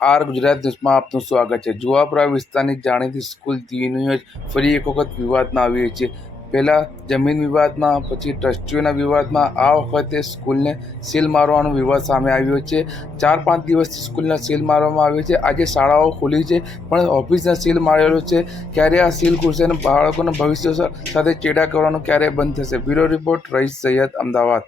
R Gujarat ન્યૂઝમાં આપનું સ્વાગત છે। જુવાપુરા વિસ્તારની જાણીતી સ્કૂલ દિવ્યનિયોજ ફરી એક વખત વિવાદમાં આવી છે। પહેલાં જમીન વિવાદમાં, પછી ટ્રસ્ટીઓના વિવાદમાં આ વખતે સ્કૂલને સીલ મારવાનો વિવાદ સામે આવ્યો છે। 4-5 દિવસથી સ્કૂલને સીલ મારવામાં આવ્યો છે। આજે શાળાઓ ખુલી છે પણ ઓફિસને સીલ મારેલો છે। ક્યારે આ સીલ ખુલશે અને બાળકોના ભવિષ્ય સાથે ચેડા કરવાનું ક્યારે બંધ થશે? બ્યુરો રિપોર્ટ, રઈસ સૈયદ, અમદાવાદ।